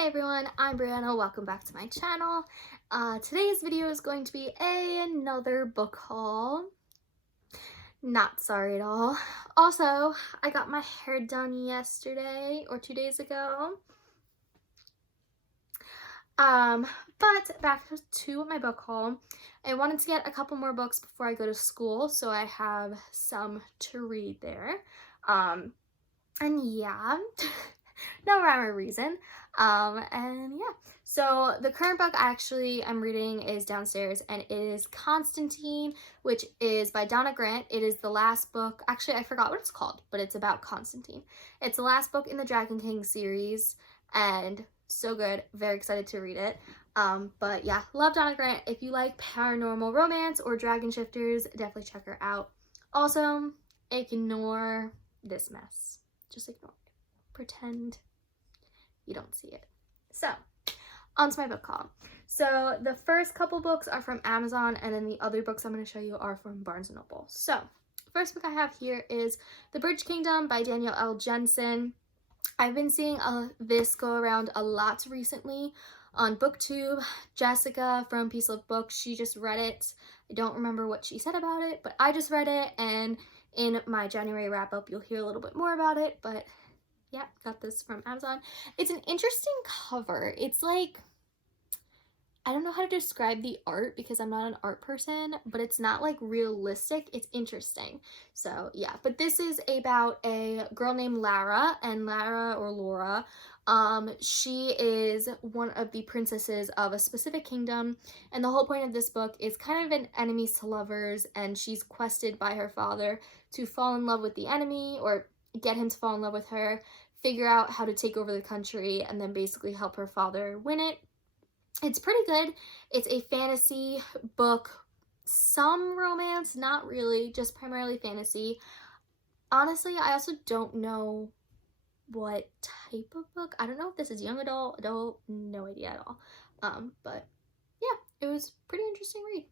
Hey everyone, I'm Brianna. Welcome back to my channel. Today's video is going to be another book haul. Not sorry at all. Also, I got my hair done yesterday or 2 days ago. But back to my book haul. I wanted to get a couple more books before I go to school, so I have some to read there. And yeah, no rhyme or reason. And yeah, so the current book I'm reading is downstairs, and it is Constantine, which is by Donna Grant. It is the last book. Actually, I forgot what it's called, but it's about Constantine. It's the last book in the Dragon King series, and so good. Very excited to read it. But yeah, love Donna Grant. If you like paranormal romance or dragon shifters, definitely check her out. Also, ignore this mess. Just ignore it. Pretend you don't see it. So, onto my book haul. So, the first couple books are from Amazon, and then the other books I'm going to show you are from Barnes & Noble. So, the first book I have here is The Bridge Kingdom by Danielle L. Jensen. I've been seeing this go around a lot recently on BookTube. Jessica from Peace Love Books, she just read it. I don't remember what she said about it, but I just read it, and in my January wrap-up, you'll hear a little bit more about it, but yeah, got this from Amazon. It's an interesting cover. It's like, I don't know how to describe the art because I'm not an art person, but it's not like realistic. It's interesting. So yeah, but this is about a girl named Lara, and Lara or Laura, she is one of the princesses of a specific kingdom, and the whole point of this book is kind of an enemies to lovers, and she's quested by her father to fall in love with the enemy, or get him to fall in love with her, figure out how to take over the country, and then basically help her father win it. It's pretty good. It's a fantasy book, some romance, not really, just primarily fantasy. Honestly, I also don't know what type of book. I don't know if this is young adult, no idea at all. But yeah, it was pretty interesting read.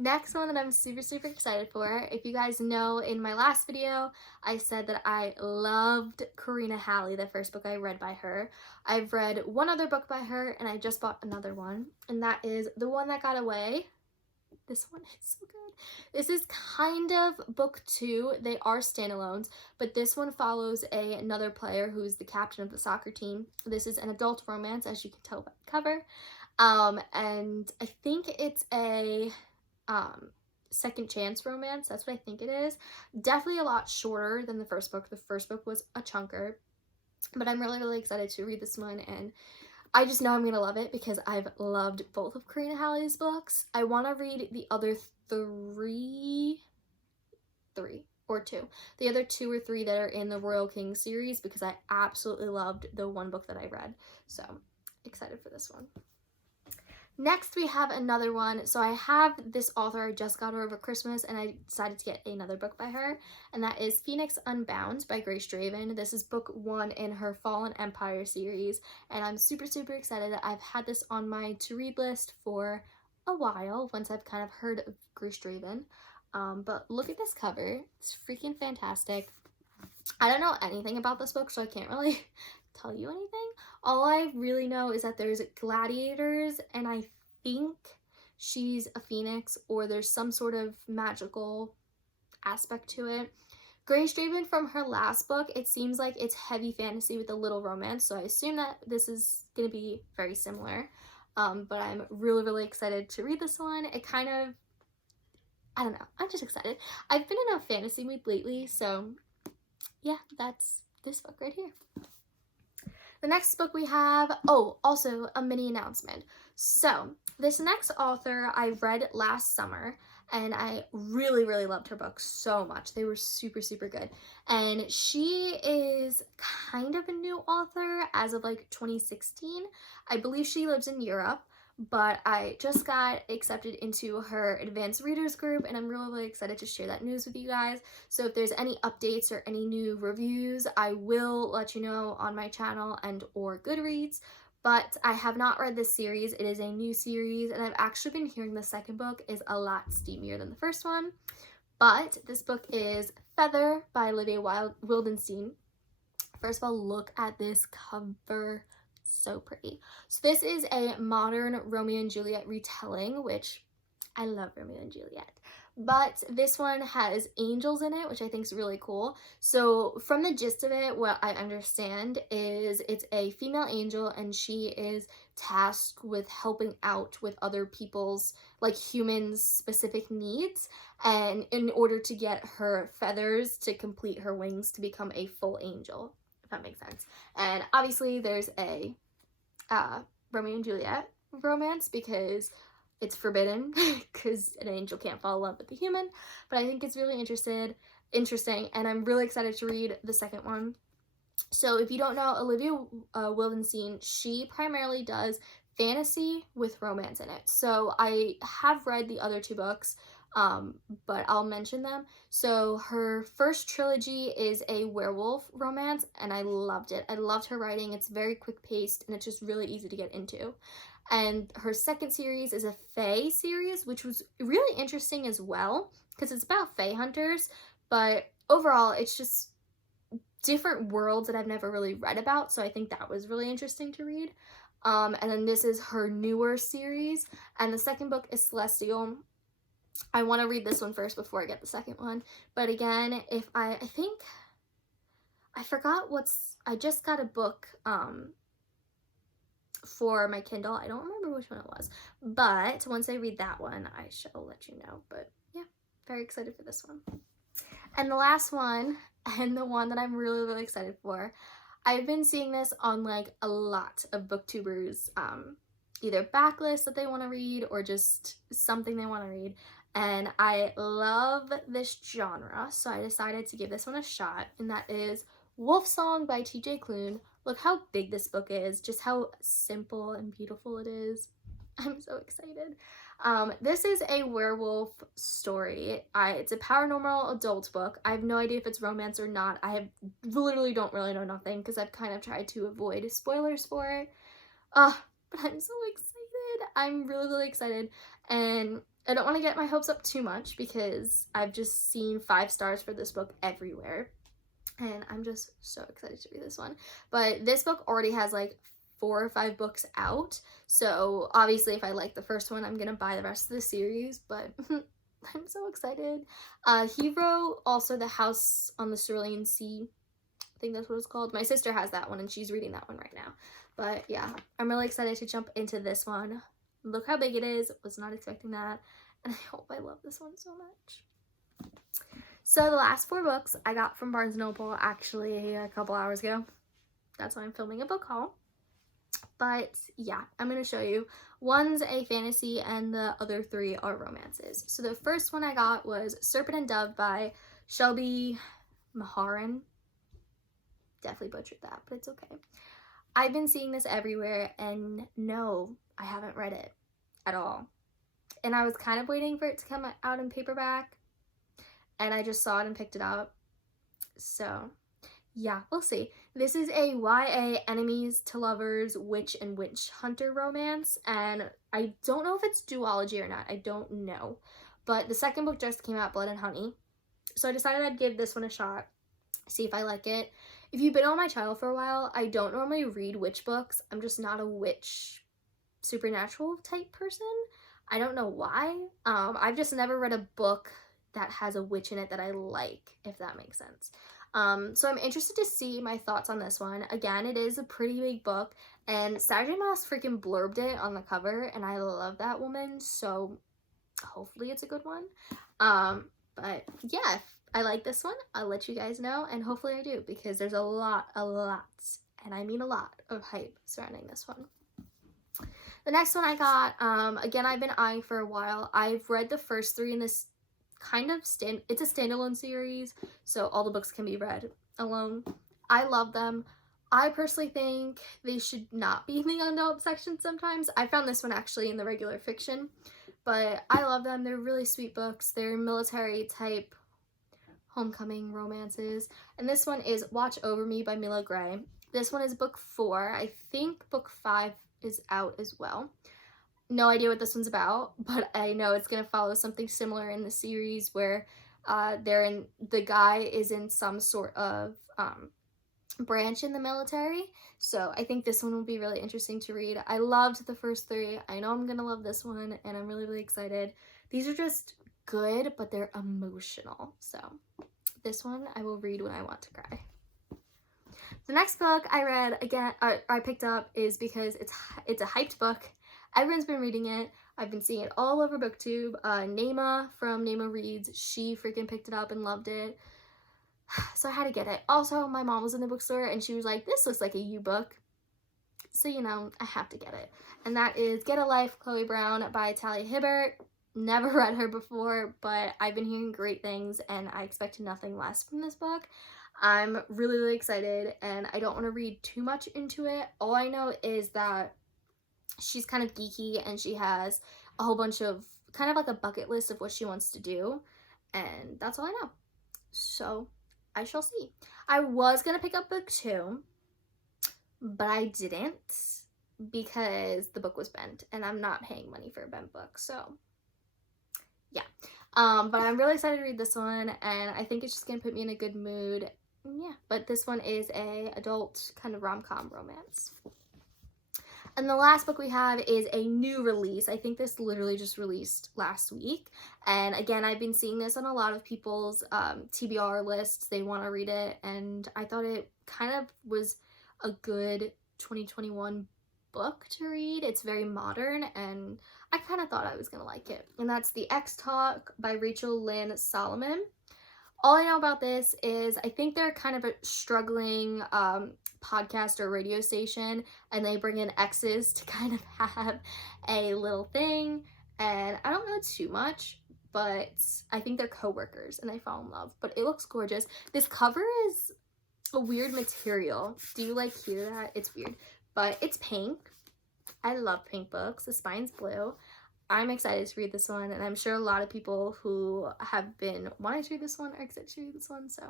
Next one that I'm super excited for, if you guys know, in my last video, I said that I loved Karina Halley, the first book I read by her. I've read one other book by her, and I just bought another one, and that is The One That Got Away. This one is so good. This is kind of book 2. They are standalones, but this one follows another player who's the captain of the soccer team. This is an adult romance, as you can tell by the cover. And I think it's a second chance romance. That's what I think it is. Definitely a lot shorter than the first book. The first book was a chunker, but I'm really excited to read this one, and I just know I'm gonna love it because I've loved both of Karina Halley's books. I want to read the other three or two. The other 2 or 3 that are in the Royal King series because I absolutely loved the one book that I read. So excited for this one. Next, we have another one. So I have this author, I just got her over Christmas, and I decided to get another book by her, and that is Phoenix Unbound by Grace Draven. This is book 1 in her Fallen Empire series, and I'm super excited. I've had this on my to-read list for a while, once I've kind of heard of Grace Draven. But look at this cover. It's freaking fantastic. I don't know anything about this book, so I can't really tell you anything. All I really know is that there's gladiators, and I think she's a phoenix, or there's some sort of magical aspect to it. Grace Draven, from her last book, it seems like it's heavy fantasy with a little romance, so I assume that this is going to be very similar. But I'm really excited to read this one. It kind of, I don't know, I'm just excited. I've been in a fantasy mood lately, so yeah, that's this book right here. The next book we have, also a mini announcement. So, this next author I read last summer, and I really loved her books so much. They were super good. And she is kind of a new author as of like 2016. I believe she lives in Europe, but I just got accepted into her advanced readers group, and I'm really excited to share that news with you guys. So if there's any updates or any new reviews, I will let you know on my channel and or Goodreads. But I have not read this series. It is a new series, and I've actually been hearing the second book is a lot steamier than the first one. But this book is Feather by Olivia Wildenstein. First of all, look at this cover. So pretty. So this is a modern Romeo and Juliet retelling, which I love Romeo and Juliet. But this one has angels in it, which I think is really cool. So from the gist of it, what I understand is it's a female angel and she is tasked with helping out with other people's, like, humans' specific needs, and in order to get her feathers to complete her wings to become a full angel, if that makes sense. And obviously there's a Romeo and Juliet romance because it's forbidden because an angel can't fall in love with a human, but I think it's really interesting, and I'm really excited to read the second one. So if you don't know, Olivia Wildenstein, she primarily does fantasy with romance in it. So I have read the other two books, but I'll mention them. So her first trilogy is a werewolf romance, and I loved it. I loved her writing. It's very quick paced, and it's just really easy to get into. And her second series is a fae series, which was really interesting as well, because it's about fae hunters, but overall it's just different worlds that I've never really read about, so I think that was really interesting to read. And then this is her newer series, and the second book is Celestial. I want to read this one first before I get the second one, but again, if I think I forgot I just got a book for my Kindle. I don't remember which one it was, but once I read that one, I shall let you know. But yeah, very excited for this one. And the last one, and the one that I'm really, really excited for, I've been seeing this on like a lot of booktubers, either backlists that they want to read or just something they want to read. And I love this genre, so I decided to give this one a shot, and that is Wolf Song by TJ Klune. Look how big this book is, just how simple and beautiful it is. I'm so excited. This is a werewolf story. It's a paranormal adult book. I have no idea if it's romance or not. I literally don't really know nothing because I've kind of tried to avoid spoilers for it. But I'm so excited. I'm really, really excited. And I don't want to get my hopes up too much because I've just seen 5 stars for this book everywhere. And I'm just so excited to read this one. But this book already has like 4 or 5 books out. So obviously if I like the first one, I'm going to buy the rest of the series. But I'm so excited. He wrote also The House on the Cerulean Sea. I think that's what it's called. My sister has that one and she's reading that one right now. But yeah, I'm really excited to jump into this one. Look how big it is. Was not expecting that. And I hope I love this one so much. So the last 4 books I got from Barnes & Noble actually a couple hours ago. That's why I'm filming a book haul. But yeah, I'm going to show you. One's a fantasy and the other 3 are romances. So the first one I got was Serpent and Dove by Shelby Maharan. Definitely butchered that, but it's okay. I've been seeing this everywhere, and no, I haven't read it at all. And I was kind of waiting for it to come out in paperback, and I just saw it and picked it up. So yeah, we'll see. This is a YA enemies to lovers witch and witch hunter romance, and I don't know if it's duology or not. I don't know. But the second book just came out, Blood and Honey. So I decided I'd give this one a shot, see if I like it. If you've been on my channel for a while, I don't normally read witch books. I'm just not a witch supernatural type person. I don't know why. I've just never read a book that has a witch in it that I like, if that makes sense. So I'm interested to see my thoughts on this one. Again, it is a pretty big book, and Saturday Moss freaking blurbed it on the cover, and I love that woman, so hopefully it's a good one. But yeah, if I like this one, I'll let you guys know, and hopefully I do, because there's a lot, and I mean a lot of hype surrounding this one. The next one I got, again, I've been eyeing for a while. I've read the first 3 in this kind of it's a standalone series, so all the books can be read alone. I love them. I personally think they should not be in the adult section sometimes. I found this one actually in the regular fiction, but I love them. They're really sweet books. They're military type homecoming romances. And this one is Watch Over Me by Mila Gray. This one is book 4. I think book 5 is out as well. No idea what this one's about, but I know it's going to follow something similar in the series where the guy is in some sort of branch in the military. So I think this one will be really interesting to read. I loved the first 3. I know I'm gonna love this one, and I'm really, really excited. These are just good, but they're emotional. So this one I will read when I want to cry. The next book I read again, I picked up, is because it's a hyped book. Everyone's been reading it. I've been seeing it all over BookTube. Naima from Naima Reads, she freaking picked it up and loved it. So I had to get it. Also, my mom was in the bookstore and she was like, this looks like a you book. So, you know, I have to get it. And that is Get a Life, Chloe Brown by Talia Hibbert. Never read her before, but I've been hearing great things and I expect nothing less from this book. I'm really, really excited and I don't want to read too much into it. All I know is that she's kind of geeky and she has a whole bunch of kind of like a bucket list of what she wants to do. And that's all I know. So I shall see. I was going to pick up book 2, but I didn't because the book was bent and I'm not paying money for a bent book. So yeah. But I'm really excited to read this one and I think it's just going to put me in a good mood. Yeah, but this one is a adult kind of rom-com romance. And the last book we have is a new release. I think this literally just released last week. And again, I've been seeing this on a lot of people's TBR lists. They want to read it. And I thought it kind of was a good 2021 book to read. It's very modern and I kind of thought I was going to like it. And that's The X Talk by Rachel Lynn Solomon. All I know about this is I think they're kind of a struggling podcast or radio station and they bring in exes to kind of have a little thing, and I don't know too much, but I think they're co-workers and they fall in love. But it looks gorgeous. This cover is a weird material. Do you like hear that? It's weird, but it's pink. I love pink books. The spine's blue. I'm excited to read this one, and I'm sure a lot of people who have been wanting to read this one are excited to read this one, so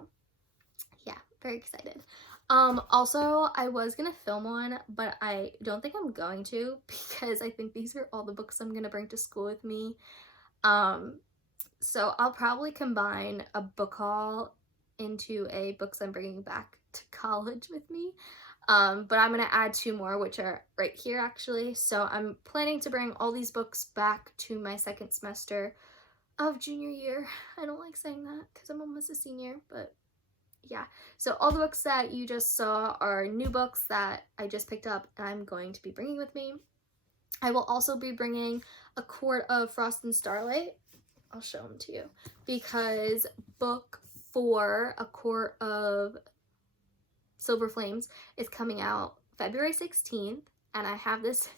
yeah, very excited. Also, I was gonna film one, but I don't think I'm going to because I think these are all the books I'm gonna bring to school with me. So I'll probably combine a book haul into a books I'm bringing back to college with me. But I'm going to add 2 more, which are right here actually. So I'm planning to bring all these books back to my second semester of junior year. I don't like saying that because I'm almost a senior, but yeah. So all the books that you just saw are new books that I just picked up and I'm going to be bringing with me. I will also be bringing a quart of Frost and Starlight. I'll show them to you because book 4, a quart of Silver Flames, is coming out February 16th and I have this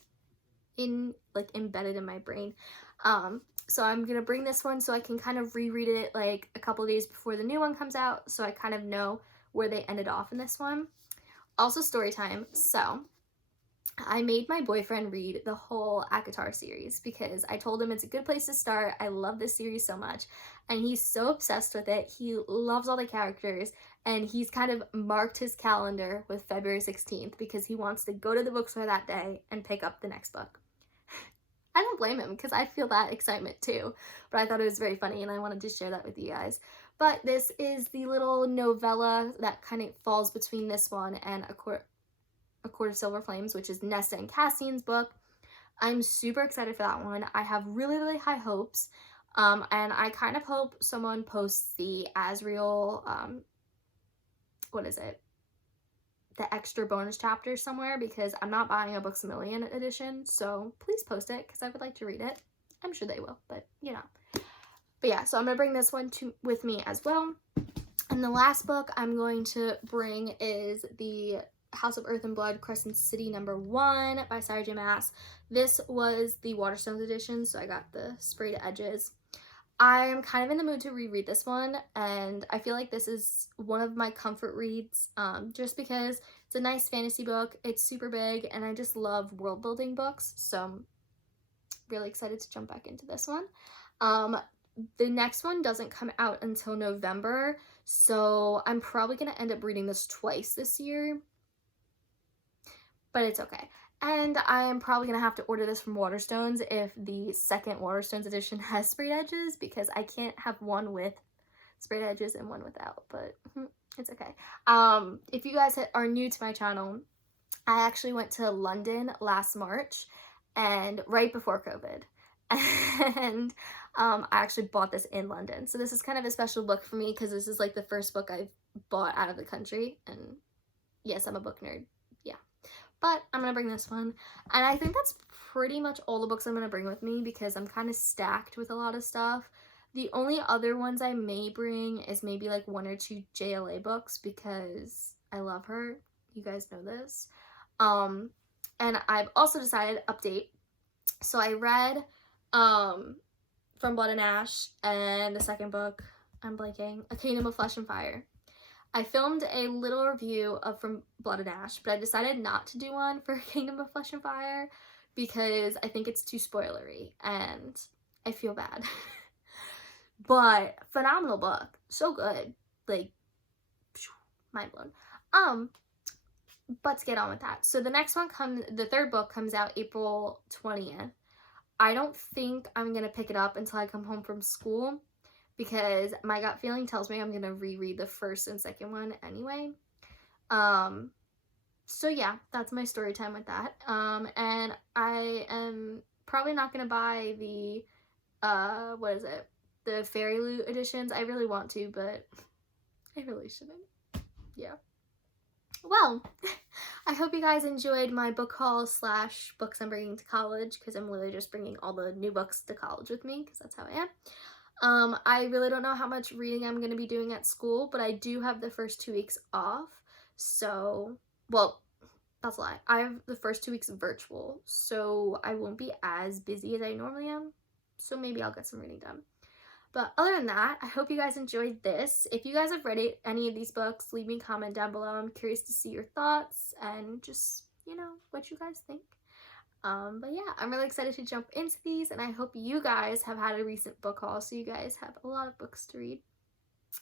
embedded in my brain. So I'm gonna bring this one so I can kind of reread it like a couple days before the new one comes out so I kind of know where they ended off in this one. Also story time. So I made my boyfriend read the whole ACOTAR series because I told him it's a good place to start. I love this series so much and he's so obsessed with it. He loves all the characters and he's kind of marked his calendar with February 16th because he wants to go to the bookstore that day and pick up the next book. I don't blame him because I feel that excitement too, but I thought it was very funny and I wanted to share that with you guys. But this is the little novella that kind of falls between this one and A Quart of Silver Flames, which is Nesta and Cassian's book. I'm super excited for that one. I have really, really high hopes, and I kind of hope someone posts the Asriel, the extra bonus chapter somewhere because I'm not buying a Books A Million edition, so please post it because I would like to read it. I'm sure they will, but you know. But yeah, so I'm going to bring this one with me as well. And the last book I'm going to bring is the House of Earth and Blood, Crescent City #1 by Sarah J. Maas. This was the Waterstones edition, so I got the sprayed edges. I'm kind of in the mood to reread this one, and I feel like this is one of my comfort reads, just because it's a nice fantasy book, it's super big, and I just love world building books, so I'm really excited to jump back into this one. The next one doesn't come out until November, so I'm probably going to end up reading this twice this year, but it's okay. And I'm probably going to have to order this from Waterstones if the second Waterstones edition has sprayed edges because I can't have one with sprayed edges and one without, but it's okay. If you guys are new to my channel, I actually went to London last March, and right before COVID. And I actually bought this in London. So this is kind of a special book for me because this is like the first book I've bought out of the country. And yes, I'm a book nerd. Yeah. But I'm going to bring this one. And I think that's pretty much all the books I'm going to bring with me because I'm kind of stacked with a lot of stuff. The only other ones I may bring is maybe like 1 or 2 JLA books because I love her. You guys know this. And I've also decided to update. So I read From Blood and Ash, and the second book, I'm blanking, A Kingdom of Flesh and Fire. I filmed a little review of From Blood and Ash, but I decided not to do one for Kingdom of Flesh and Fire because I think it's too spoilery and I feel bad. But phenomenal book, so good, like mind blown. But to get on with that, so the next one the third book comes out April 20th. I don't think I'm gonna pick it up until I come home from school because my gut feeling tells me I'm gonna reread the first and second one anyway. So yeah, that's my story time with that. And I am probably not gonna buy the the Fairy Loot editions. I really want to, but I really shouldn't. Yeah. Well, I hope you guys enjoyed my book haul / books I'm bringing to college because I'm literally just bringing all the new books to college with me because that's how I am. I really don't know how much reading I'm going to be doing at school, but I do have the first 2 weeks off. So, well, that's a lie. I have the first 2 weeks virtual, so I won't be as busy as I normally am. So maybe I'll get some reading done. But other than that, I hope you guys enjoyed this. If you guys have read any of these books, leave me a comment down below. I'm curious to see your thoughts and just, you know, what you guys think. But yeah, I'm really excited to jump into these, and I hope you guys have had a recent book haul so you guys have a lot of books to read.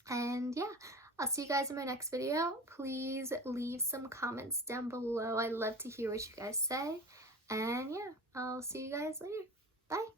And yeah, I'll see you guys in my next video. Please leave some comments down below. I'd love to hear what you guys say. And yeah, I'll see you guys later. Bye!